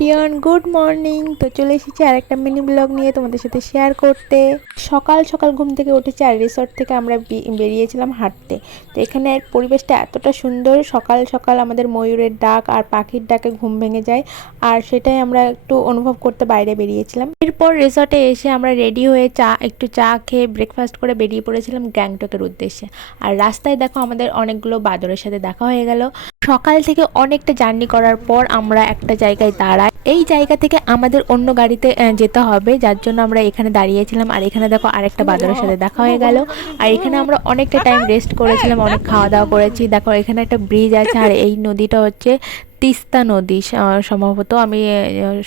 Everyone, good morning. তো চলে এসেছি আর একটা মিনি ব্লগ নিয়ে তোমাদের সাথে শেয়ার করতে। সকাল সকাল ঘুম থেকে উঠেছি আর রিসর্ট থেকে আমরা বেরিয়েছিলাম হাঁটতে। তো এখানে পরিবেশটা এতটা সুন্দর, সকাল সকাল আমাদের ময়ূরের ডাক আর পাখির ডাকে ঘুম ভেঙে যায়, আর সেটাই আমরা একটু অনুভব করতে বাইরে বেরিয়েছিলাম। এরপর রিসর্টে এসে আমরা রেডি হয়ে একটু চা খেয়ে ব্রেকফাস্ট করে বেরিয়ে পড়েছিলাম গ্যাংটকের উদ্দেশ্যে। আর রাস্তায় দেখো আমাদের অনেকগুলো বাদরের সাথে দেখা হয়ে গেল। সকাল থেকে অনেকটা জার্নি করার পর আমরা একটা জায়গায় দাঁড়াই। এই জায়গা থেকে আমাদের অন্য গাড়িতে যেতে হবে, যার জন্য আমরা এখানে দাঁড়িয়েছিলাম। আর এখানে দেখো আরেকটা বাদরের সাথে দেখা হয়ে গেল। আর এখানে আমরা অনেকটা টাইম রেস্ট করেছিলাম, অনেক খাওয়া দাওয়া করেছি। দেখো এখানে একটা ব্রিজ আছে, আর এই নদীটা হচ্ছে তিস্তা নদী সম্ভবত, আমি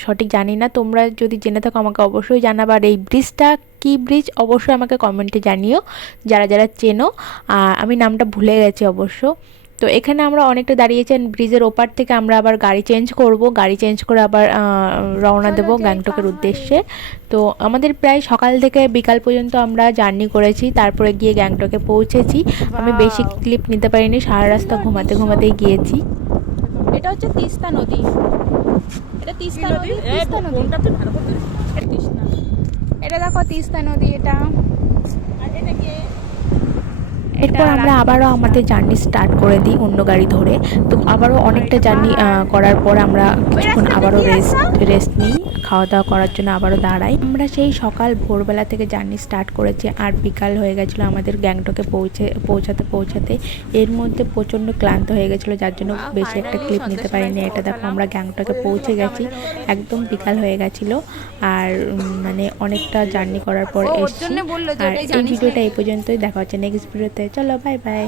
সঠিক জানি না। তোমরা যদি জেনে থাকো আমাকে অবশ্যই জানাবে। আর এই ব্রিজটা কি ব্রিজ অবশ্যই আমাকে কমেন্টে জানিও, যারা যারা চেনো। আমি নামটা ভুলে গেছি অবশ্য। তো এখানে আমরা অনেকটা দাঁড়িয়েছেন। ব্রিজের ওপার থেকে আমরা আবার গাড়ি চেঞ্জ করব, গাড়ি চেঞ্জ করে আবার রওনা দেব গ্যাংটকের উদ্দেশ্যে। তো আমাদের প্রায় সকাল থেকে বিকাল পর্যন্ত আমরা জার্নি করেছি, তারপরে গিয়ে গ্যাংটকে পৌঁছেছি। আমি বেশি ক্লিপ নিতে পারিনি, সারা রাস্তা ঘুমাতে ঘুমাতেই গিয়েছি। এটা হচ্ছে তিস্তা নদী। এটা তিস্তা নদী, এটা দেখো তিস্তা নদী এটা। এরপর আমরা আবারও আমাদের জার্নি স্টার্ট করে দিই অন্য গাড়ি ধরে। তো আবারও অনেকটা জার্নি করার পর আমরা কিছুক্ষণ আবারও রেস্ট নিই, খাওয়া দাওয়া করার জন্য আবারও দাঁড়াই। আমরা সেই সকাল ভোরবেলা থেকে জার্নি স্টার্ট করেছি, আর বিকাল হয়ে গেছিলো আমাদের গ্যাংটকে পৌঁছাতে। এর মধ্যে প্রচণ্ড ক্লান্ত হয়ে গেছিলো, যার জন্য বেশি একটা ক্লিপ নিতে পারিনি। এটা দেখো আমরা গ্যাংটকে পৌঁছে গেছি, একদম বিকাল হয়ে গেছিলো। আর মানে অনেকটা জার্নি করার পর এসেছি। আর এই ভিডিওটা এই পর্যন্তই, দেখা হচ্ছে নেক্সট ভিডিওতে। চলো, বাই বাই।